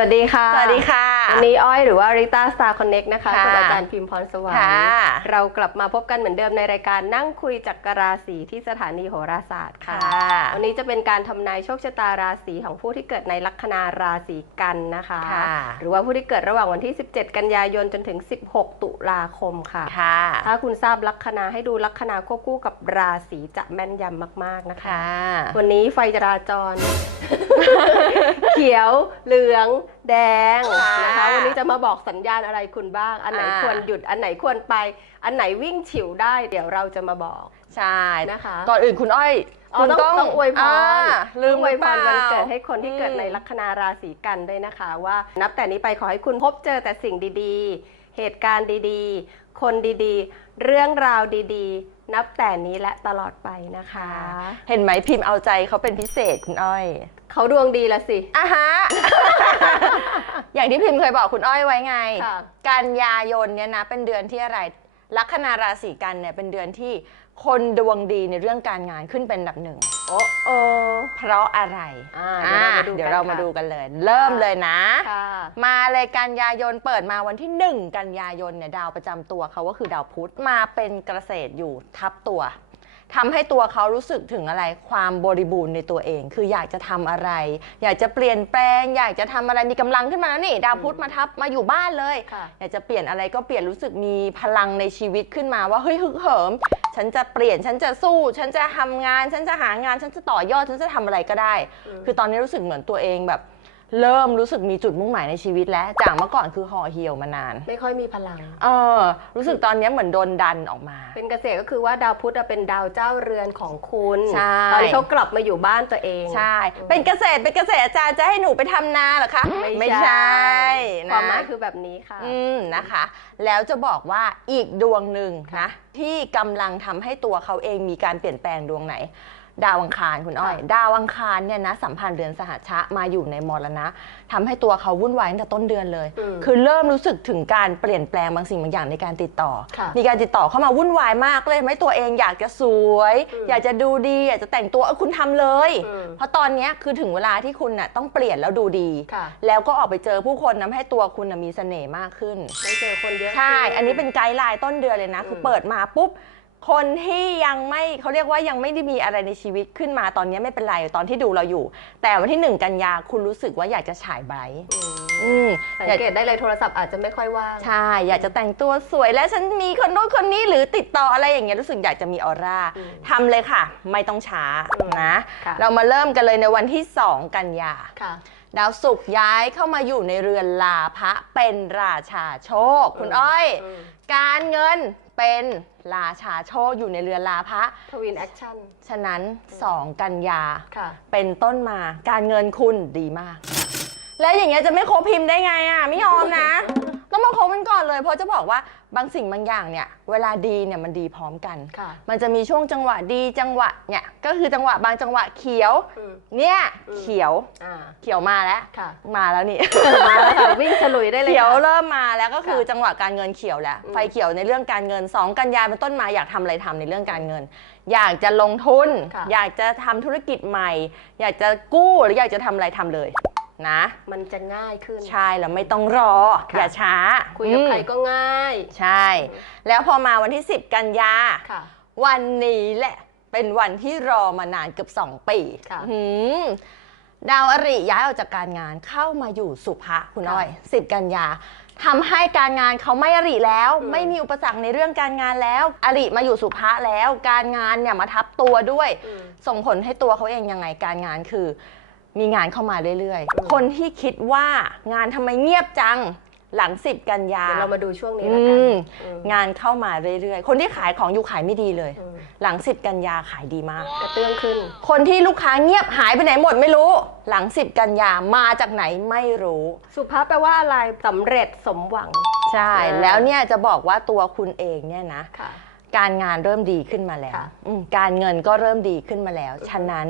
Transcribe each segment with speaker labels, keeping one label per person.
Speaker 1: สวัสดีค่ะ
Speaker 2: สวัสดีค่ะ
Speaker 1: วันนี้อ้อยหรือว่าริต้าสตาร์คอนเน็กนะคะ
Speaker 2: ค่ะ
Speaker 1: กับอาจารย์พิมพ์พรสวรร
Speaker 2: ค่ะ
Speaker 1: ค์เรากลับมาพบกันเหมือนเดิมในรายการนั่งคุยจักรราศีที่สถานีโหราศาสตร์ค่ะ วันนี้จะเป็นการทำนายโชคชะตาราศีของผู้ที่เกิดในลัคนาราศีกันนะคะ
Speaker 2: ค่ะ
Speaker 1: หรือว่าผู้ที่เกิดระหว่างวันที่ 17 กันยายนจนถึง 16 ตุลาคมค่ะ
Speaker 2: ค่ะ
Speaker 1: ถ้าคุณทราบลัคนาให้ดูลัคนาควบคู่กับราศีจะแม่นยำมาก ๆนะคะ
Speaker 2: ค่ะ
Speaker 1: วันนี้ไฟจราจร เขียวเหลือง แดง
Speaker 2: ค่ะ
Speaker 1: นะคะวันนี้จะมาบอกสัญญาณอะไรคุณบ้าง อันไหน
Speaker 2: อ่า
Speaker 1: ควรหยุดอันไหนควรไป อันไหนวิ่งฉิวได้ เดี๋ยวเราจะมาบอก
Speaker 2: ใช่
Speaker 1: นะคะ
Speaker 2: ก่อนอื่นคุณอ้อย
Speaker 1: อ๋อ
Speaker 2: คุณ
Speaker 1: ต้องต้องอวยพรา
Speaker 2: ลืม
Speaker 1: อวยพร
Speaker 2: ห
Speaker 1: วัน
Speaker 2: ปล่า
Speaker 1: เกิดให้คนที่เกิดใน
Speaker 2: อืม
Speaker 1: ลัคนาราศีกันด้วยนะคะ ว่านับแต่นี้ไปขอให้คุณพบเจอแต่สิ่งดีๆ เหตุการณ์ดีๆ คนดีๆ เรื่องราวดีๆ นับแต่นี้และตลอดไปนะคะ
Speaker 2: เห็นไหมพิมพ์เอาใจเขาเป็นพิเศษคุณอ้อย
Speaker 1: เขาดวงดีละสิ
Speaker 2: อะฮะ อย่างที่พิมพ์เคยบอกคุณอ้อยไว้ไง
Speaker 1: ค่ะ
Speaker 2: กันยายนเนี่ยนะเป็นเดือนที่อะไร ลัคนาราศีกันเนี่ยเป็นเดือนที่คนดวงดีในเรื่องการงานขึ้นเป็นอันดับหนึ่ง
Speaker 1: โอ้โอ
Speaker 2: เพราะอะไร
Speaker 1: อ่า
Speaker 2: อ่า
Speaker 1: เดี๋
Speaker 2: เดี๋
Speaker 1: ย
Speaker 2: ยวว
Speaker 1: เรา
Speaker 2: เรา
Speaker 1: มา
Speaker 2: มา
Speaker 1: ดู
Speaker 2: ดู
Speaker 1: กั
Speaker 2: กันนเลย เริ่มเลยนะ
Speaker 1: ค่ะ
Speaker 2: มาเลยกันยายนเปิดมาวันที่ 1 กันยายนเนี่ยดาวประจำตัวเขาก็คือดาวพุธมาเป็นเกษตรอยู่ทับตัวทำให้ตัวเขารู้สึกถึงอะไรความบริบูรณ์ในตัวเอง คืออยากจะทำอะไร อยากจะเปลี่ยนแปลง อยากจะทำอะไรมีกำลังขึ้นมาแล้วนี่ ดาวพุธมาทับมาอยู่บ้านเลย
Speaker 1: ค่ะ
Speaker 2: อยากจะเปลี่ยนอะไรก็เปลี่ยนรู้สึกมีพลังในชีวิตขึ้นมาว่าเฮ้ยฮึกเหิม ฉันจะเปลี่ยนฉันจะสู้ ฉันจะทำงาน ฉันจะหางาน ฉันจะต่อยอด ฉันจะทำอะไรก็ได้
Speaker 1: อืม
Speaker 2: คือตอนนี้รู้สึกเหมือนตัวเองแบบ เริ่มรู้สึกมีจุดมุ่งหมายในชีวิตแล้ว จากเมื่อก่อนคือห่อเหี่ยวมานาน
Speaker 1: ไม่ค่อยมีพลัง
Speaker 2: เออ รู้สึกตอนนี้เหมือนโดนดันออกมา
Speaker 1: เป็นเกษตรก็คือว่าดาวพุธอะเป็นดาวเจ้าเรือนของคุณ
Speaker 2: ใช่
Speaker 1: ตอนนี้เขากลับมาอยู่บ้านตัวเอง
Speaker 2: ใช่ เป็นเกษตรเป็นเกษตรอาจารย์จะให้หนูไปทำนาเหรอคะ
Speaker 1: ไม่ใช่
Speaker 2: นะ
Speaker 1: ความหมายคือแบบนี้ค่ะ
Speaker 2: อืมนะคะ แล้วจะบอกว่าอีกดวงหนึ่งนะที่กำลังทำให้ตัวเขาเองมีการเปลี่ยนแปลงดวงไหน ดาวอังคารคุณอ้อย
Speaker 1: ค่ะ
Speaker 2: ดาวอังคารเนี่ยนะสัมพันธ์เดือนสหัชชะมาอยู่ในมรณะทำให้ตัวเขาวุ่นวายตั้งแต่ต้นเดือนเลย
Speaker 1: อืม
Speaker 2: คือเริ่มรู้สึกถึงการเปลี่ยนแปลงบางสิ่งบางอย่างในการติดต่อ
Speaker 1: ค่ะ
Speaker 2: มีการติดต่อเข้ามาวุ่นวายมากเลยทำให้ตัวเองอยากจะสวย
Speaker 1: อืม
Speaker 2: อยากจะดูดี อยากจะแต่งตัวเออคุณทำเลย
Speaker 1: อืม
Speaker 2: เพราะตอนเนี้ยคือถึงเวลาที่คุณน่ะต้องเปลี่ยนแล้วดูดี
Speaker 1: ค่ะ
Speaker 2: แล้วก็ออกไปเจอผู้คนทำให้ตัวคุณน่ะมีเสน่ห์มากขึ้น
Speaker 1: ได้เจอคนเยอะ
Speaker 2: ใช่
Speaker 1: ขึ้
Speaker 2: อันนี้เป็นไกด์ไลน์ต้นเดือนเลยนะ
Speaker 1: อืม
Speaker 2: คือเปิดมาปุ๊บ คนที่ยังไม่เขาเรียกว่ายังไม่ได้มีอะไรในชีวิตขึ้นมาตอนนี้ไม่เป็นไรตอนที่ดูเราอยู่ แต่วันที่หนึ่งกันยาคุณรู้สึกว่าอยากจะฉายไบรท์
Speaker 1: อืม
Speaker 2: อืม
Speaker 1: สัง
Speaker 2: อยาก
Speaker 1: เกตได้เลยโทรศัพท์อาจจะไม่ค่อยว่าง
Speaker 2: ใช่ อยากจะแต่งตัวสวยและฉันมีคนโน้นคนนี้หรือติดต่ออะไรอย่างเงี้ยรู้สึกอยากจะมีออร่า
Speaker 1: อืม
Speaker 2: ทำเลยค่ะ ไม่ต้องช้า
Speaker 1: อืม
Speaker 2: นะ
Speaker 1: ค่ะ
Speaker 2: เรามาเริ่มกันเลยในวันที่ 2 กันยา
Speaker 1: ค่ะ
Speaker 2: ดาวศุกร์ย้ายเข้ามาอยู่ในเรือนลาพระเป็นราชาโชค คุณอ้อย
Speaker 1: ม
Speaker 2: การเงิน เป็นราชาโชคอยู่ในเรือนลาพระ
Speaker 1: ทวินแอคชั่น
Speaker 2: ฉะนั้น 2 กันยา
Speaker 1: ค่ะ
Speaker 2: เป็นต้นมาการเงินคุณดีมาก แล้วอย่างเงี้ยจะไม่คบพิมพ์ได้ไงอะ ไม่ยอมนะ ต้องมาคบมันก่อนเลย เพราะจะบอกว่าบางสิ่งบางอย่างเนี่ยเวลาดีเนี่ยมันดีพร้อมกัน
Speaker 1: ค่ะ
Speaker 2: มันจะมีช่วงจังหวะดีจังหวะเนี่ยก็คือจังหวะบางจังหวะเขียว
Speaker 1: อืม
Speaker 2: เนี่ย
Speaker 1: อืม
Speaker 2: เขียว
Speaker 1: อ่า
Speaker 2: เขียวมาแล้ว
Speaker 1: ค่ะ
Speaker 2: มาแล้วนี่
Speaker 1: มาแล้วค่ะวิ่งฉลุยได้เลย
Speaker 2: เขียว
Speaker 1: ค่ะ
Speaker 2: เริ่มมาแล้วก็คือ
Speaker 1: ค่ะ
Speaker 2: จังหวะการเงินเขียวแล้ว
Speaker 1: อืม
Speaker 2: ไฟเขียวในเรื่องการเงิน 2 กันยายนเป็นต้นมาอยากทำอะไรทำในเรื่องการเงิน อยากจะลงทุน
Speaker 1: ค่ะ
Speaker 2: อยากจะทำธุรกิจใหม่ อยากจะกู้หรืออยากจะทำอะไรทำเลย นะ
Speaker 1: มันจะง่ายขึ้น
Speaker 2: ใช่แล้วไม่ต้องรอ
Speaker 1: ค่ะ
Speaker 2: อย่าช้า
Speaker 1: คุยกับ
Speaker 2: อืม
Speaker 1: ใครก็ง่าย
Speaker 2: ใช่ แล้วพอมาวันที่ 10 กันยา
Speaker 1: ค่ะ
Speaker 2: วันนี้แหละเป็นวันที่รอมานานเกือบ 2 ปี
Speaker 1: ค่ะ
Speaker 2: หืมดาวอริย้ายออกจากการงานเข้ามาอยู่สุภะคุณ
Speaker 1: ค่ะ
Speaker 2: อ้อย 10 กันยาทำให้การงานเขาไม่อริแล้ว
Speaker 1: อืม
Speaker 2: ไม่มีอุปสรรคในเรื่องการงานแล้ว อริมาอยู่สุภะแล้ว การงานเนี่ยมาทับตัวด้วย
Speaker 1: อืม
Speaker 2: ส่งผลให้ตัวเขาเองยังไงการงานคือ มีงานเข้ามาเรื่อย
Speaker 1: อืม
Speaker 2: ๆคนที่คิดว่างานทำไมเงียบจังหลัง10กันยา
Speaker 1: เดี๋ยวเรามาดูช่วงนี้
Speaker 2: อื
Speaker 1: แล้วกัน
Speaker 2: ม
Speaker 1: อืม
Speaker 2: งานเข้ามาเรื่อยๆ คนที่ขายของอยู่ขายไม่ดีเลย
Speaker 1: อืม
Speaker 2: หลัง10กันยาขายดีมาก
Speaker 1: กระเตื้องขึ้น
Speaker 2: คนที่ลูกค้าเงียบหายไปไหนหมดไม่รู้ หลัง10กันยามาจากไหนไม่รู้
Speaker 1: สุภาพแปลว่าอะไรสำเร็จสมหวัง
Speaker 2: ใช่
Speaker 1: อ่า
Speaker 2: แล้วเนี่ยจะบอกว่าตัวคุณเองเนี่ยนะ
Speaker 1: ค่ะ
Speaker 2: การงานเริ่มดีขึ้นมาแล้ว
Speaker 1: ค่ะ
Speaker 2: อืมการเงินก็เริ่มดีขึ้นมาแล้ว
Speaker 1: อือฮึ
Speaker 2: ฉะนั้น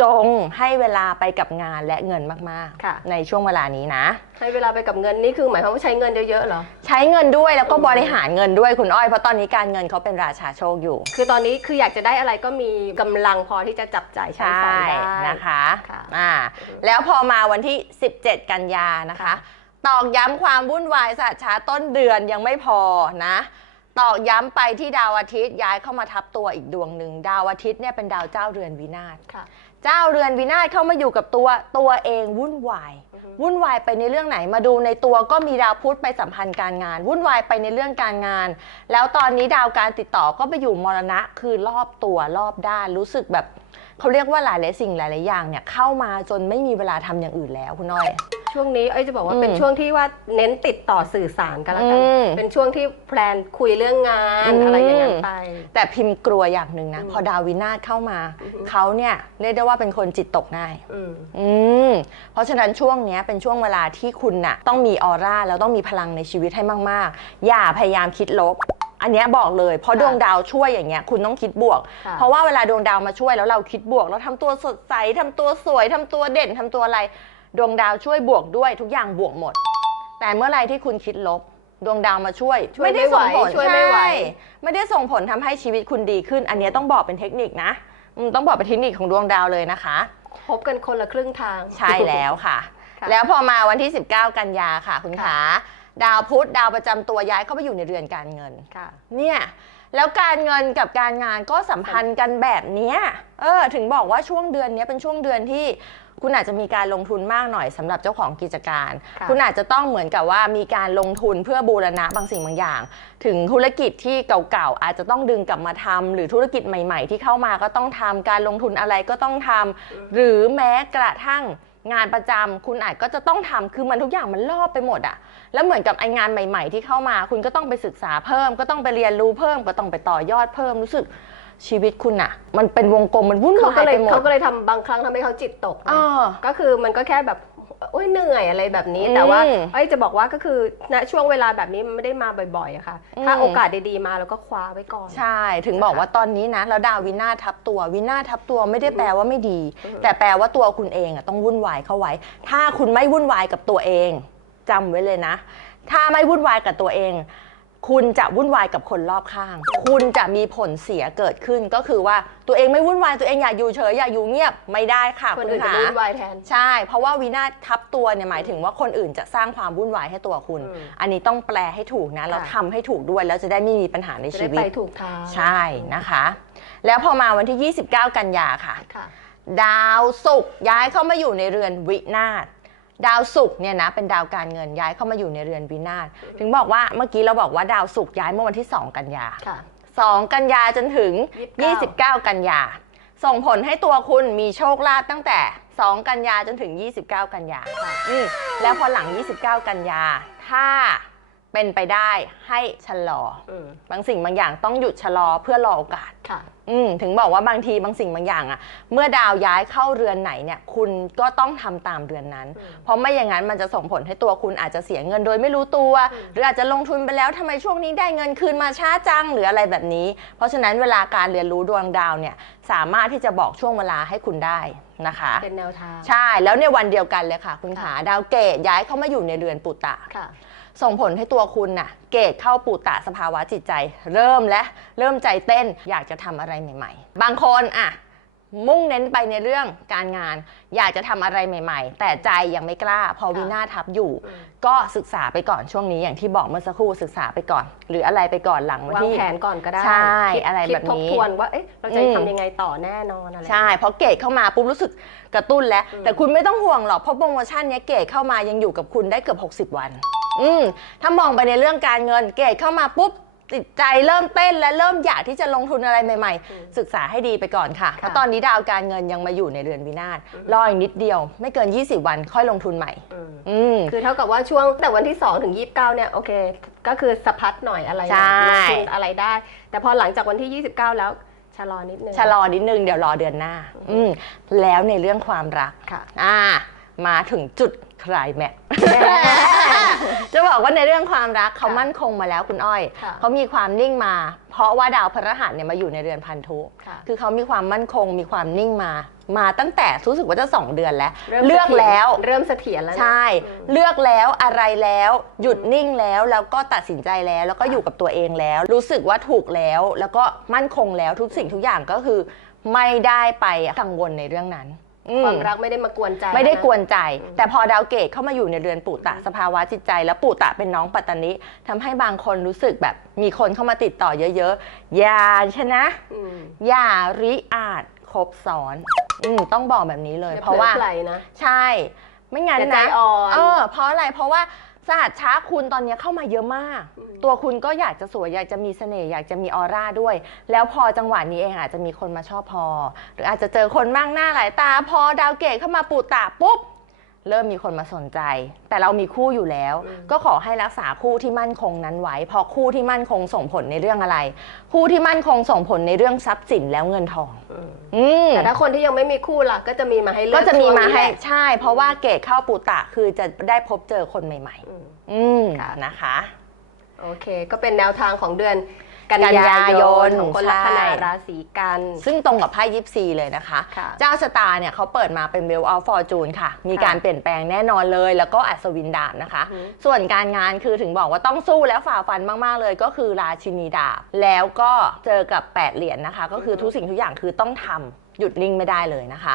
Speaker 2: จงให้เวลาไปกับงานและเงินมาก
Speaker 1: ค่ะ
Speaker 2: ๆ ในช่วงเวลานี้นะ
Speaker 1: ให้เวลาไปกับเงินนี่คือหมายความว่าใช้เงินเยอะๆเหรอ
Speaker 2: ใช้เงินด้วยแล้วก็บริหารเงินด้วยคุณอ้อยเพราะตอนนี้การเงินเขาเป็นราชาโชคอยู่
Speaker 1: คือตอนนี้คืออยากจะได้อะไรก็มีกำลังพอที่จะจับจ่ายใช้
Speaker 2: ใช่
Speaker 1: สอยได้
Speaker 2: นะคะ
Speaker 1: ค่ะ
Speaker 2: อ่าแล้วพอมาวันที่ 17 กันยานะคะ
Speaker 1: ค่ะ
Speaker 2: ตอกย้ำความวุ่นวายสะช้าต้นเดือนยังไม่พอนะ ตอกย้ำไปที่ดาวอาทิตย์ย้ายเข้ามาทับตัวอีกดวงหนึ่งดาวอาทิตย์เนี่ยเป็นดาวเจ้าเรือนวินาศ
Speaker 1: ค่ะ
Speaker 2: เจ้าเรือนวินาศเข้ามาอยู่กับตัวตัวเองวุ่นวาย
Speaker 1: อือฮึ
Speaker 2: วุ่นวายไปในเรื่องไหนมาดูในตัวก็มีดาวพุธไปสัมพันธ์การงาน วุ่นวายไปในเรื่องการงาน แล้วตอนนี้ดาวการติดต่อก็ไปอยู่มรณะคือรอบตัวรอบด้านรู้สึกแบบ เขาเรียกว่าหลายหลายๆสิ่งหลายๆอย่างเนี่ยเข้ามาจนไม่มีเวลาทำอย่างอื่นแล้วคุณน้อย
Speaker 1: ช่วงนี้เอ้ยจะบอกว่า
Speaker 2: อืม
Speaker 1: เป็นช่วงที่ว่าเน้นติดต่อสื่อสารกันแล้วกัน
Speaker 2: อืม
Speaker 1: เป็นช่วงที่แพลนคุยเรื่องงาน
Speaker 2: อืม
Speaker 1: อะไรอย่างนั้นไป
Speaker 2: แต่พิมพ์กลัวอย่างหนึ่งนะ
Speaker 1: อืม
Speaker 2: พอดาววินาศเข้ามา
Speaker 1: อือฮึ
Speaker 2: เขาเนี่ยเรียกได้ว่าเป็นคนจิตตกง่าย
Speaker 1: อืม
Speaker 2: อืมเพราะฉะนั้นช่วงเนี้ยเป็นช่วงเวลาที่คุณน่ะต้องมีออร่าแล้วต้องมีพลังในชีวิตให้มาก ๆ อย่าพยายามคิดลบ อันเนี้ยบอกเลย เพราะ
Speaker 1: ค่ะ
Speaker 2: ดวงดาวช่วยอย่างเงี้ยคุณต้องคิดบวก
Speaker 1: ค่ะ
Speaker 2: เพราะว่าเวลาดวงดาวมาช่วยแล้วเราคิดบวกเราทำตัวสดใสทำตัวสวยทำตัวเด่นทำตัวอะไร ดวงดาวช่วยบวกด้วยทุกอย่างบวกหมด แต่เมื่อไหรที่คุณคิดลบ ดวงดาวมาช่วย
Speaker 1: ช่วยไม่
Speaker 2: ได้ส่งผล
Speaker 1: ไหวช่วยไม่ไหว
Speaker 2: ใไม่ได้ส่งผลทำให้ชีวิตคุณดีขึ้น อันเนี้ยต้องบอกเป็นเทคนิคนะอืมต้องบอกเป็นเทคนิคของดวงดาวเลยนะคะ
Speaker 1: พบกันคนละครึ่งทาง
Speaker 2: ใช่แล้วค่ะ
Speaker 1: ค่ะ
Speaker 2: แล้วพอมาวันที่ 19 กันยาค่ะคุณ
Speaker 1: ค่ะ
Speaker 2: ขา ดาวพุธดาวประจำตัวย้ายเข้าไปอยู่ในเรือนการเงิน
Speaker 1: ค่ะ
Speaker 2: เนี่ยแล้วการเงินกับการงานก็สัมพันธ์กันแบบเนี้ยเออถึงบอกว่าช่วงเดือนเนี้ยเป็นช่วงเดือนที่คุณอาจจะมีการลงทุนมากหน่อยสำหรับเจ้าของกิจการ
Speaker 1: ค่ะ
Speaker 2: คุณอาจจะต้องเหมือนกับว่ามีการลงทุนเพื่อบูรณะบางสิ่งบางอย่าง ถึงธุรกิจที่เก่าๆอาจจะต้องดึงกลับมาทำหรือธุรกิจใหม่ ๆ ที่เข้ามาก็ต้องทำการลงทุนอะไรก็ต้องทำหรือแม้กระทั่ง งานประจำคุณอาจก็จะต้องทำคือมันทุกอย่างมันรอบไปหมดอะแล้วเหมือนกับไองานใหม่ ๆ ที่เข้ามา คุณก็ต้องไปศึกษาเพิ่ม ก็ต้องไปเรียนรู้เพิ่มก็ต้องไปต่อยอดเพิ่มรู้สึกชีวิตคุณอะมันเป็นวงกลมมันวุ่น
Speaker 1: เขา
Speaker 2: วา
Speaker 1: ก็
Speaker 2: ย
Speaker 1: เลย
Speaker 2: ไปหมด
Speaker 1: เขาก็เลยทำบางครั้งทำให้เขาจิตตกไง
Speaker 2: เออ
Speaker 1: ก็คือมันก็แค่แบบโอ้ยเหนื่อยอะไรแบบนี้ แต่ว่าเอ้ยจะบอกว่าก็คือณช่วงเวลาแบบนี้มันไม่ได้มาบ่อยๆอะค่ะ ถ้าโอกาสดีๆมาเราก็คว้าไว้ก่อน
Speaker 2: ใช่ ถึงบอกว่าตอนนี้นะแล้วดาววินาทับตัววินาทับตัวไม่ได้แปลว่าไม่ดี แต่แปลว่าตัวคุณเองอะต้องวุ่นวายเข้าไว้ ถ้าคุณไม่วุ่นวายกับตัวเองจำไว้เลยนะ ถ้าไม่วุ่นวายกับตัวเอง คุณจะวุ่นวายกับคนรอบข้าง คุณจะมีผลเสียเกิดขึ้นก็คือว่าตัวเองไม่วุ่นวายตัวเองอยากอยู่เฉยอยากอยู่เงียบไม่ได้ค่ะ
Speaker 1: คน
Speaker 2: คุณ
Speaker 1: อื่นจะ
Speaker 2: ขา
Speaker 1: วุ่นวายแทน
Speaker 2: ใช่ เพราะว่าวินาศทับตัวเนี่ยหมายถึงว่าคนอื่นจะสร้างความวุ่นวายให้ตัวคุณ
Speaker 1: อืม
Speaker 2: อันนี้ต้องแปลให้ถูกนะแล้ว
Speaker 1: ค่ะ
Speaker 2: ทำให้ถูกด้วยแล้วจะได้ไม่มีปัญหาใน
Speaker 1: จะ
Speaker 2: ชี
Speaker 1: ได้
Speaker 2: วิ
Speaker 1: ไป
Speaker 2: ต
Speaker 1: ถูกทาง
Speaker 2: ใช่นะคะ แล้วพอมาวันที่ 29 กันยาค่ะ
Speaker 1: ค่ะ
Speaker 2: ดาวศุกร์ย้ายเข้ามาอยู่ในเรือนวินาศ ดาวศุกร์เนี่ยนะเป็นดาวการเงินย้ายเข้ามาอยู่ในเรือนวินาศถึงบอกว่าเมื่อกี้เราบอกว่าดาวศุกร์ย้ายเมื่อวันที่ 2 กันยา
Speaker 1: ค่ะ
Speaker 2: 2 กันยาจนถึง
Speaker 1: 29
Speaker 2: 29กันยา ส่งผลให้ตัวคุณมีโชคลาภตั้งแต่ 2 กันยาจนถึง 29 กันยา
Speaker 1: ค่ะ
Speaker 2: อืมแล้วพอหลัง 29 กันยา ถ้าเป็นไปได้ให้ชะลอ
Speaker 1: อืม
Speaker 2: บางสิ่งบางอย่างต้องหยุดชะลอเพื่อรอโอกาส
Speaker 1: ค่ะ
Speaker 2: อืมถึงบอกว่าบางทีบางสิ่งบางอย่างอะเมื่อดาวย้ายเข้าเรือนไหนเนี่ย คุณก็ต้องทำตามเรือนนั้น
Speaker 1: อืม
Speaker 2: เพราะไม่อย่างนั้นมันจะส่งผลให้ตัวคุณอาจจะเสียเงินโดยไม่รู้ตัว
Speaker 1: อืม
Speaker 2: หรืออาจจะลงทุนไปแล้วทำไมช่วงนี้ได้เงินคืนมาช้าจังหรืออะไรแบบนี้ เพราะฉะนั้นเวลาการเรียนรู้ดวงดาวเนี่ยสามารถที่จะบอกช่วงเวลาให้คุณได้นะคะ
Speaker 1: เป็นแนวทาง
Speaker 2: ใช่แล้วในวันเดียวกันเลยค่ะ คุณขาดาวเกตย้ายเข้ามาอยู่ในเรือนปุตตะ
Speaker 1: ค่ะ
Speaker 2: ส่งผลให้ตัวคุณน่ะ เกตเข้าปูตะสภาวะจิตใจ เริ่มและเริ่มใจเต้นอยากจะทำอะไรใหม่ ๆ บางคนอะมุ่งเน้นไปในเรื่องการงาน อยากจะทำอะไรใหม่ ๆ แต่ใจยังไม่กล้าพอวินาศทับอยู่
Speaker 1: อืม
Speaker 2: ก็ศึกษาไปก่อนช่วงนี้อย่างที่บอกเมื่อสักครู่ศึกษาไปก่อน หรืออะไรไปก่อนหลังวัน
Speaker 1: วาง
Speaker 2: ที่
Speaker 1: แผนก่อนก็ได้
Speaker 2: ใช่
Speaker 1: คิด
Speaker 2: อะไร
Speaker 1: คิด
Speaker 2: แบบนี้
Speaker 1: ทบทวนว่าเอ๊ะเราจะ
Speaker 2: อืม
Speaker 1: ทำยังไงต่อแน่นอนอะไร
Speaker 2: ใช่เพราะเกตเข้ามาปุ๊บรู้สึกกระตุ้นแล้ว
Speaker 1: อืม
Speaker 2: แต่คุณไม่ต้องห่วงหรอกเพราะโปรโมชั่นเนี้ยเกตเข้ามายังอยู่กับคุณได้เกือบ60 วัน อืมถ้ามองไปในเรื่องการเงินเกตเข้ามาปุ๊บจิตใจเริ่มเต้นและเริ่มอยากที่จะลงทุนอะไรใหม่
Speaker 1: อืม
Speaker 2: ๆศึกษาให้ดีไปก่อนค่ะ เพราะตอนนี้ดาวการเงินยังมาอยู่ในเรือนวินาศ
Speaker 1: อืม
Speaker 2: รออีกนิดเดียว ไม่เกิน 20 วันค่อยลงทุนใหม่
Speaker 1: อืม
Speaker 2: อืม
Speaker 1: คือเท่ากับว่าช่วงแต่วันที่ 2 ถึง 29 เนี่ยโอเค ก็คือสะพัดหน่อยอะไร
Speaker 2: ใช่
Speaker 1: ลงทุนอะไรได้ แต่พอหลังจากวันที่ 29 แล้วชะลอนิดนึง
Speaker 2: ชะลอนิดนึงเดี๋ยวรอเดือนหน้า อืมแล้วในเรื่องความรัก
Speaker 1: ค่ะ
Speaker 2: อ่ามาถึงจุด คลายแม็กซ์จะบอกว่าในเรื่องความรักเขา
Speaker 1: ค่ะ
Speaker 2: มั่นคงมาแล้วคุณอ้อย
Speaker 1: ค่ะ
Speaker 2: เขามีความนิ่งมา เพราะว่าดาวพฤหัสเนี่ยมาอยู่ในเรือนพันธุ
Speaker 1: ค่ะ
Speaker 2: คือเขามีความมั่นคงมีความนิ่งมา มาตั้งแต่รู้สึกว่าจะสองเดือนแล้ว
Speaker 1: ริ่ม
Speaker 2: เลือก
Speaker 1: สถียร
Speaker 2: แล้ว
Speaker 1: เริ่มเสถียรแล้วนะ
Speaker 2: ใช่
Speaker 1: อืม
Speaker 2: เลือกแล้วอะไรแล้ว หยุดนิ่งแล้วแล้วก็ตัดสินใจแล้ว แล้วก็อยู่กับตัวเองแล้ว รู้สึกว่าถูกแล้ว แล้วก็มั่นคงแล้วทุกสิ่งทุกอย่างก็คือ ไม่ได้ไปกังวลในเรื่องนั้นอื
Speaker 1: ความรักไม่ได้มากวนใจ
Speaker 2: ไม่ได้
Speaker 1: นะ
Speaker 2: กวนใจ
Speaker 1: อืม
Speaker 2: แต่พอดาวเกตเข้ามาอยู่ในเรือนปู่ตะสภาวะจิตใจ แล้วปู่ตะเป็นน้องปัตตานิทำให้บางคนรู้สึกแบบมีคนเข้ามาติดต่อเยอะๆ อย่าชนะ
Speaker 1: อืม
Speaker 2: อย่าริอาจครบซ้อนอืมต้องบอกแบบนี้เลย
Speaker 1: อย่
Speaker 2: เพราะว่า
Speaker 1: ผลอไผลนะ
Speaker 2: ใช่ ไม่งั้น
Speaker 1: อย่าใจ
Speaker 2: นะ
Speaker 1: อ่อน
Speaker 2: เออเพราะอะไรเพราะว่า สหัสช้าคุณตอนนี้เข้ามาเยอะมาก
Speaker 1: อืม
Speaker 2: ตัวคุณก็อยากจะสวย อยากจะมีเสน่ห์อยากจะมีออร่าด้วย แล้วพอจังหวะนี้เองอาจจะมีคนมาชอบพอ หรืออาจจะเจอคนมากหน้าหลายตา พอดาวเกตเข้ามาปูตาปุ๊บ เริ่มมีคนมาสนใจ แต่เรามีคู่อยู่แล้ว
Speaker 1: อืม
Speaker 2: ก็ขอให้รักษาคู่ที่มั่นคงนั้นไว้ เพราะคู่ที่มั่นคงส่งผลในเรื่องอะไร คู่ที่มั่นคงส่งผลในเรื่องทรัพย์สินแล้วเงินทอง
Speaker 1: อืม
Speaker 2: อืม
Speaker 1: แต่ถ้าคนที่ยังไม่มีคู่ล่ะก็จะมีมาให้เลือก
Speaker 2: ก็จะมีมาให้
Speaker 1: ช่วงนี้แหละ
Speaker 2: ใช่ เพราะว่าเกรดเข้าปูตะคือจะได้พบเจอคนใหม่
Speaker 1: อืม
Speaker 2: ๆอืม
Speaker 1: ค่ะ
Speaker 2: นะคะ
Speaker 1: โอเค ก็เป็นแนวทางของเดือน กัน
Speaker 2: กันยายา
Speaker 1: ยย
Speaker 2: น
Speaker 1: นของคนลัคนา
Speaker 2: ใช่
Speaker 1: ราศีกัน
Speaker 2: ซึ่งตรงกับไพ่ยิปซีเลยนะคะ
Speaker 1: ค่ะ
Speaker 2: เจ้าชะตาเนี่ยเขาเปิดมาเป็นเวลอัลฟอร์จูนค่ะ มีการเปลี่ยนแปลงแน่นอนเลย แล้วก็อัศวินดาบนะคะ
Speaker 1: อือหือ
Speaker 2: ส่วนการงานคือถึงบอกว่าต้องสู้แล้วฝ่าฟันมาก ๆ เลยก็คือราชินีดาบ แล้วก็เจอกับ8เหรียญนะคะ ก็คือทุกสิ่งทุกอย่างคือต้องทำหยุดนิ่งไม่ได้เลยนะคะ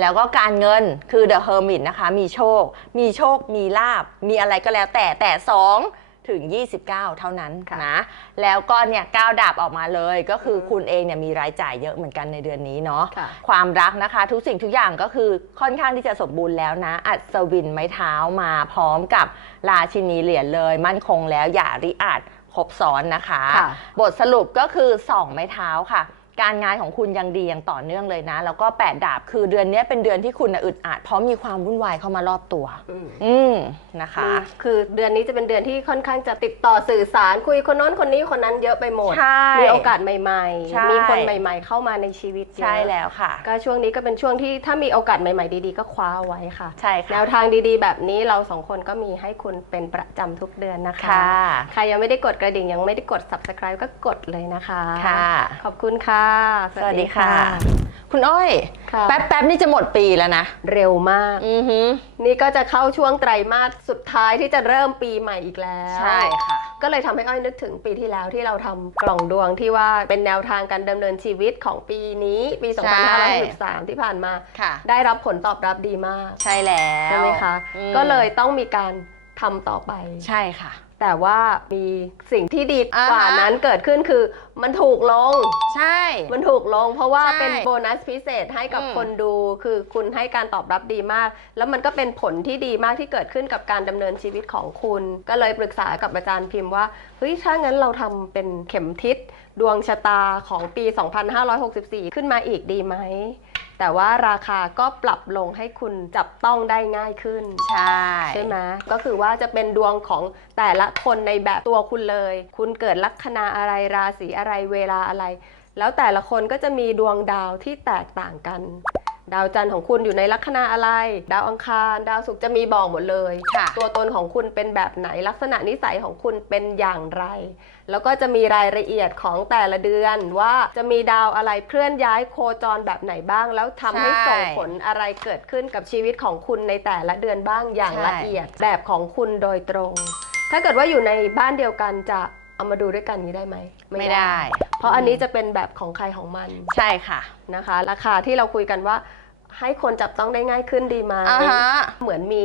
Speaker 2: แล้วก็การเงินคือ The Hermit นะคะ มีโชค มีโชค มีลาบ มีอะไรก็แล้วแต่แต่2 ถึง 29 เท่านั้น
Speaker 1: ค่ะ
Speaker 2: นะแล้วก็เนี่ยก้าวดาบออกมาเลยก็คืออ
Speaker 1: ม
Speaker 2: คุณเองเนี่ยมีรายจ่ายเยอะเหมือนกันในเดือนนี้เนาะ
Speaker 1: ค่ะ
Speaker 2: ความรักนะคะ ทุกสิ่งทุกอย่างก็คือค่อนข้างที่จะสมบูรณ์แล้วนะ อัศวินไม้เท้ามาพร้อมกับราชินีเหรียญเลย มั่นคงแล้วอย่าริอาจครบซ้อนนะคะ
Speaker 1: ค่ะ
Speaker 2: บทสรุปก็คือ 2 ไม้เท้าค่ะ การงานของคุณยังดีอย่างต่อเนื่องเลยนะ แล้วก็8ดาบคือเดือนนี้เป็นเดือนที่คุณน่ะอึดอัดเพราะมีความวุ่นวายเข้ามารอบตัว
Speaker 1: อืม
Speaker 2: อืมนะคะ
Speaker 1: คือเดือนนี้จะเป็นเดือนที่ค่อนข้างจะติดต่อสื่อสารคุยคนโน้นคนนี้คนนั้นเยอะไปหมด
Speaker 2: ใช่
Speaker 1: มีโอกาสใหม่
Speaker 2: ใช่
Speaker 1: ๆ มีคนใหม่ ๆ เข้ามาในชีวิตเยอะ
Speaker 2: ใช่แล้วค่ะ
Speaker 1: ก็ช่วงนี้ก็เป็นช่วงที่ถ้ามีโอกาสใหม่ ๆ ดีๆ ก็คว้าเอาไว้ค่ะ
Speaker 2: ใช่
Speaker 1: แน
Speaker 2: ค่ะ
Speaker 1: วทางดีๆ แบบนี้เราสองคนก็มีให้คุณเป็นประจำทุกเดือนนะคะ
Speaker 2: ค่ะ
Speaker 1: ใครยังไม่ได้กดกระดิ่งยังไม่ได้กด subscribe ก็กดเลยนะคะ
Speaker 2: ค่ะ
Speaker 1: ขอบคุณค่ะ
Speaker 2: สวัสดีค่ะ คุณอ้อย
Speaker 1: ค่ะ
Speaker 2: แป๊บแป๊บๆนี่จะหมดปีแล้วนะ
Speaker 1: เร็วมาก
Speaker 2: อือหือ
Speaker 1: นี่ก็จะเข้าช่วงไตรมาสสุดท้ายที่จะเริ่มปีใหม่อีกแล้ว
Speaker 2: ใช่ค่ะ
Speaker 1: ก็เลยทำให้อ้อยนึกถึงปีที่แล้วที่เราทำกล่องดวงที่ว่าเป็นแนวทางการดำเนินชีวิตของปีนี้ ปี
Speaker 2: ใช่
Speaker 1: 2563ที่ผ่านมา
Speaker 2: ค่ะ
Speaker 1: ได้รับผลตอบรับดีมาก
Speaker 2: ใช่แล้ว
Speaker 1: ใช่ไหมคะ
Speaker 2: อืม
Speaker 1: ก็เลยต้องมีการทำต่อไป
Speaker 2: ใช่ค่ะ
Speaker 1: แต่ว่ามีสิ่งที่ดีกว่า
Speaker 2: อ่าฮะ
Speaker 1: นั้นเกิดขึ้นคือมันถูกลง
Speaker 2: ใช่
Speaker 1: มันถูกลงเพราะว่า
Speaker 2: ใช่
Speaker 1: เป็นโบนัสพิเศษให้กับ
Speaker 2: อืม
Speaker 1: คนดู คือคุณให้การตอบรับดีมาก แล้วมันก็เป็นผลที่ดีมากที่เกิดขึ้นกับการดำเนินชีวิตของคุณ ก็เลยปรึกษากับอาจารย์พิมพ์ว่าเฮ้ยถ้างั้นเราทำเป็นเข็มทิศดวงชะตาของปี 2564 ขึ้นมาอีกดีไหม แต่ว่าราคาก็ปรับลงให้คุณจับต้องได้ง่ายขึ้น
Speaker 2: ใช่
Speaker 1: ใช่ไหมก็คือว่าจะเป็นดวงของแต่ละคนในแบบตัวคุณเลย คุณเกิดลัคนาอะไรราศีอะไรเวลาอะไร แล้วแต่ละคนก็จะมีดวงดาวที่แตกต่างกัน ดาวจันทร์ของคุณอยู่ในลัคนาอะไร ดาวอังคาร ดาวศุกร์จะมีบอกหมดเลย
Speaker 2: ค่ะ
Speaker 1: ตัวตนของคุณเป็นแบบไหนลักษณะนิสัยของคุณเป็นอย่างไร แล้วก็จะมีรายละเอียดของแต่ละเดือนว่าจะมีดาวอะไรเคลื่อนย้ายโคจรแบบไหนบ้าง แล้วทำให้
Speaker 2: ใช่
Speaker 1: ส่งผลอะไรเกิดขึ้นกับชีวิตของคุณในแต่ละเดือนบ้างอย่าง
Speaker 2: ใช่
Speaker 1: ละเอียดแบบของคุณโดยตรง ถ้าเกิดว่าอยู่ในบ้านเดียวกันจะ เอามาดูด้วยกันนี้ได้ไหม
Speaker 2: ไม่ได้
Speaker 1: เพราะอันนี้จะเป็นแบบของใครของมัน
Speaker 2: ใช่ค่ะ
Speaker 1: นะคะ ราคาที่เราคุยกันว่าให้คนจับต้องได้ง่ายขึ้นดีไหม
Speaker 2: อ่าฮะ
Speaker 1: เหมือนมี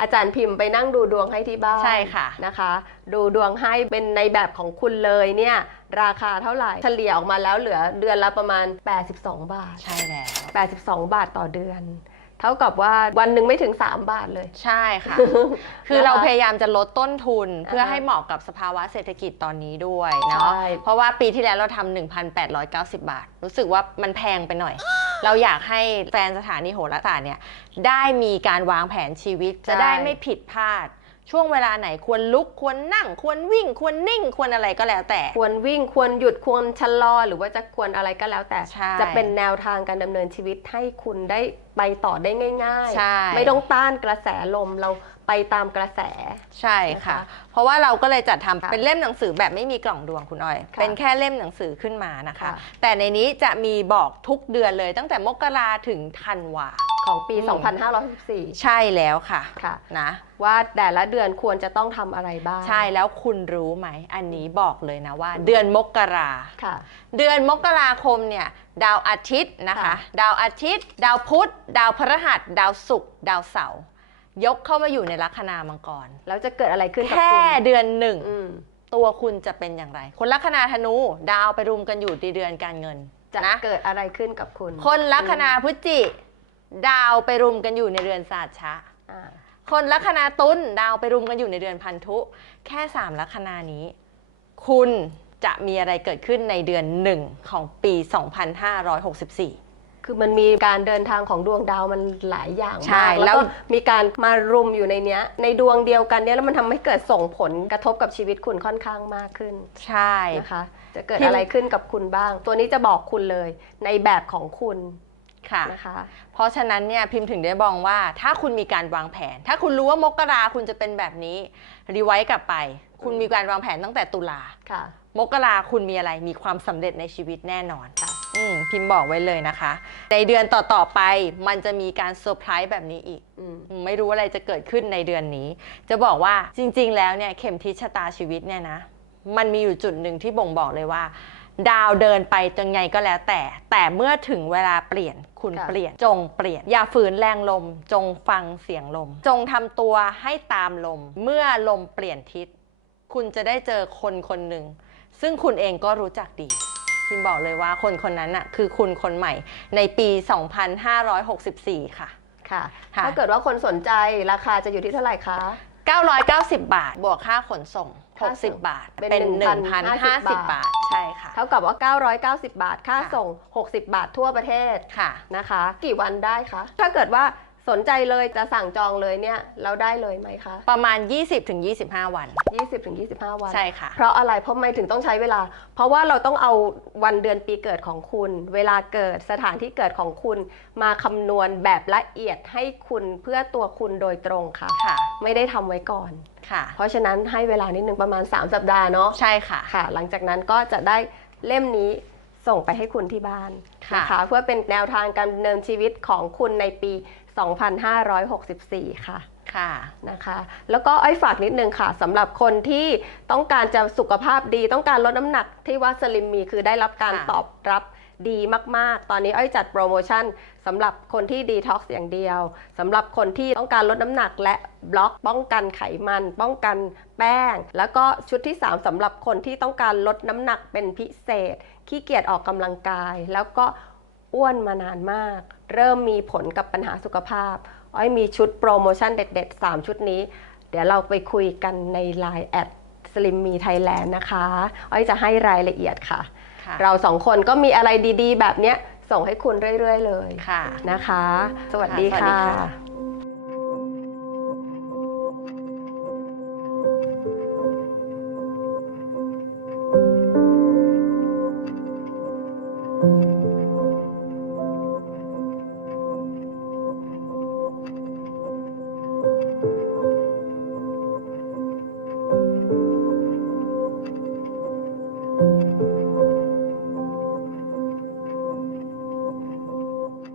Speaker 1: อาจารย์พิมพ์ไปนั่งดูดวงให้ที่บ้าน
Speaker 2: ใช่ค่ะ
Speaker 1: นะคะ ดูดวงให้เป็นในแบบของคุณเลยเนี่ยราคาเท่าไหร่เฉลี่ยออกมาแล้วเหลือเดือนละประมาณ 82 บาท
Speaker 2: ใช่แล้ว
Speaker 1: 82 บาทต่อเดือนเท่ากับว่าวันหนึ่งไม่ถึง 3 บาทเลย
Speaker 2: ใช่ค่ะ คือ
Speaker 1: นะคะ
Speaker 2: เราพยายามจะลดต้นทุนเพื่อ
Speaker 1: อ่าฮะ
Speaker 2: ให้เหมาะกับสภาวะเศรษฐกิจตอนนี้ด้วย
Speaker 1: ใช่
Speaker 2: เนาะเพราะว่าปีที่แล้วเราทำ1,890 บาท รู้สึกว่ามันแพงไปหน่อย เราอยากให้แฟนสถานีโหราศาสตร์เนี่ยได้มีการวางแผนชีวิตจะได้ไม่ผิดพลาด ช่วงเวลาไหนควรลุกควรนั่ง ควรวิ่ง ควรนิ่ง ควรอะไรก็แล้วแต่
Speaker 1: ควรวิ่งควรหยุดควรชะลอ หรือว่าจะควรอะไรก็แล้วแต่
Speaker 2: ใช่
Speaker 1: จะเป็นแนวทางการดำเนินชีวิตให้คุณได้ไปต่อได้ง่าย
Speaker 2: ใช่
Speaker 1: ไม่ต้องต้านกระแสลมเรา ไปตามกระแส
Speaker 2: ใช่ค่ะ
Speaker 1: นะคะ
Speaker 2: เพราะว่าเราก็เลยจัดทำ
Speaker 1: ค่ะ
Speaker 2: เป็นเล่มหนังสือแบบไม่มีกล่องดวงคุณอ้อย
Speaker 1: ค่ะ
Speaker 2: เป็นแค่เล่มหนังสือขึ้นมานะคะ
Speaker 1: ค่ะ
Speaker 2: แต่ในนี้จะมีบอกทุกเดือนเลย ตั้งแต่มกราถึงธันวา
Speaker 1: ของปี
Speaker 2: อืม
Speaker 1: 2564
Speaker 2: ใช่แล้วค่ะ
Speaker 1: ค่ะ
Speaker 2: นะ
Speaker 1: ว่าแต่ละเดือนควรจะต้องทำอะไรบ้าง
Speaker 2: ใช่แล้วคุณรู้ไหม อันนี้บอกเลยนะว่า เดือนมกรา
Speaker 1: ค่ะ
Speaker 2: เดือนมกราคมเนี่ยดาวอาทิตย์นะคะ
Speaker 1: ค่ะ
Speaker 2: ดาวอาทิตย์ ดาวพุธ ดาวพฤหัส ดาวศุกร์ ดาวเสาร์ ยกเข้ามาอยู่ในลัคนามังกร
Speaker 1: แล้วจะเกิดอะไรขึ้นกับ
Speaker 2: แค่
Speaker 1: คุณ
Speaker 2: เดือนหนึ่ง
Speaker 1: อืม
Speaker 2: ตัวคุณจะเป็นอย่างไร คนลัคนาธนู ดาวไปรุมกันอยู่ในเดือนการเงิน
Speaker 1: จะ
Speaker 2: นะ
Speaker 1: เกิดอะไรขึ้นกับคุณ
Speaker 2: คนลัคนาพฤศจิ ดาวไปรุมกันอยู่ในเดือนศาสตร์ชะ
Speaker 1: อ่า
Speaker 2: คนลัคนาตุลดาวไปรุมกันอยู่ในเดือนพันธุ แค่สามลัคนานี้ คุณจะมีอะไรเกิดขึ้นในเดือนหนึ่งของปี 2564
Speaker 1: คือมันมีการเดินทางของดวงดาวมันหลายอย่าง
Speaker 2: ใช่
Speaker 1: มาก
Speaker 2: แล้
Speaker 1: แล้ว
Speaker 2: ว
Speaker 1: ก็มีการมารุมอยู่ในเนี้ย ในดวงเดียวกันเนี้ยแล้วมันทำให้เกิดส่งผลกระทบกับชีวิตคุณค่อนข้างมากขึ้น
Speaker 2: ใช่
Speaker 1: นะคะ จะเกิด
Speaker 2: พิมพ์
Speaker 1: อะไรขึ้นกับคุณบ้าง ตัวนี้จะบอกคุณเลยในแบบของคุณ
Speaker 2: ค่ะ
Speaker 1: นะคะ
Speaker 2: เพราะฉะนั้นเนี่ยพิมพ์ถึงได้มองว่า ถ้าคุณมีการวางแผน ถ้าคุณรู้ว่ามกราคุณจะเป็นแบบนี้รีไว้กลับไป คุณมีการวางแผนตั้งแต่ตุลา
Speaker 1: ค่ะ
Speaker 2: มกราคุณมีอะไรมีความสำเร็จในชีวิตแน่นอน
Speaker 1: ค่ะ
Speaker 2: อืมพิมพ์บอกไว้เลยนะคะ ในเดือนต่อๆไปมันจะมีการเซอร์ไพรส์แบบนี้อีก
Speaker 1: อืม
Speaker 2: อืม ไม่รู้อะไรจะเกิดขึ้นในเดือนนี้ จะบอกว่าจริงๆ แล้วเนี่ยเข็มทิศชะตาชีวิตเนี่ยนะ มันมีอยู่จุดหนึ่งที่บ่งบอกเลยว่า ดาวเดินไปจนไงก็แล้วแต่ แต่เมื่อถึงเวลาเปลี่ยนคุณ
Speaker 1: ค่ะ
Speaker 2: เปลี่ยนจงเปลี่ยน อย่าฝืนแรงลม จงฟังเสียงลม จงทำตัวให้ตามลม เมื่อลมเปลี่ยนทิศ คุณจะได้เจอคนคนหนึ่งซึ่งคุณเองก็รู้จักดี พิมบอกเลยว่าคนคนนั้นน่ะคือคุณคนใหม่ในปี 2564ค่ะ
Speaker 1: ค่ะ
Speaker 2: ค่ะ
Speaker 1: ถ้าเกิดว่าคนสนใจราคาจะอยู่ที่เท่าไหร่คะ
Speaker 2: 990 บาท บวกค่าขนส่ง
Speaker 1: ค่าส่ง
Speaker 2: 60 บาท
Speaker 1: เป็น
Speaker 2: เป็น
Speaker 1: 1,050
Speaker 2: 1,050 บาท ใช่ค่ะ
Speaker 1: เท่ากับว่า 990 บาท ค่า
Speaker 2: ค่ะ
Speaker 1: ส่ง 60 บาททั่วประเทศ
Speaker 2: ค่ะ
Speaker 1: นะคะ กี่วันได้คะ ถ้าเกิดว่า สนใจเลยจะสั่งจองเลยเนี่ยเราได้เลยไหมคะ
Speaker 2: ประมาณ 20-25 วัน
Speaker 1: 20-25 วัน
Speaker 2: ใช่ค่ะ
Speaker 1: เพราะอะไรเพราะไม่ถึงต้องใช้เวลา เพราะว่าเราต้องเอาวันเดือนปีเกิดของคุณ เวลาเกิดสถานที่เกิดของคุณ มาคำนวณแบบละเอียดให้คุณเพื่อตัวคุณโดยตรงค่ะ
Speaker 2: ค่ะ
Speaker 1: ไม่ได้ทำไว้ก่อน
Speaker 2: ค่ะ
Speaker 1: เพราะฉะนั้นให้เวลานิดนึงประมาณ 3 สัปดาห์เนาะ
Speaker 2: ใช่ค่ะ
Speaker 1: ค่ะ หลังจากนั้นก็จะได้เล่มนี้ส่งไปให้คุณที่บ้าน
Speaker 2: ค่ะ
Speaker 1: นะคะเพื่อเป็นแนวทางการดำเนินชีวิตของคุณในปี 2564 ค่ะ
Speaker 2: ค่ะ
Speaker 1: นะคะแล้วก็อ้อยฝากนิดนึงค่ะสำหรับคนที่ต้องการจะสุขภาพดี ต้องการลดน้ำหนักที่ว่าสลิมมีคือได้รับการ
Speaker 2: ค่ะ
Speaker 1: ตอบรับดีมากๆ ตอนนี้อ้อยจัดโปรโมชั่นสำหรับคนที่ดีท็อกซ์อย่างเดียวสำหรับคนที่ต้องการลดน้ำหนักและบล็อกป้องกันไขมัน ป้องกันแป้ง แล้วก็ชุดที่ 3สำหรับคนที่ต้องการลดน้ำหนักเป็นพิเศษขี้เกียจออกกำลังกาย แล้วก็ อ้วนมานานมาก เริ่มมีผลกับปัญหาสุขภาพ อ้อยมีชุดโปรโมชั่นเด็ด ๆ 3 ชุดนี้ เดี๋ยวเราไปคุยกันใน Line แอดสลิมมีไทยแลนด์นะคะ อ้อยจะให้รายละเอียดค่ะ
Speaker 2: ค่ะ
Speaker 1: เราสองคนก็มีอะไรดีๆ แบบเนี้ยส่งให้คุณเรื่อย ๆ เลย
Speaker 2: ค่ะ
Speaker 1: นะคะ สวัสดี
Speaker 2: ค่ะสวัสดี
Speaker 1: ค่ะ
Speaker 2: ค่ะ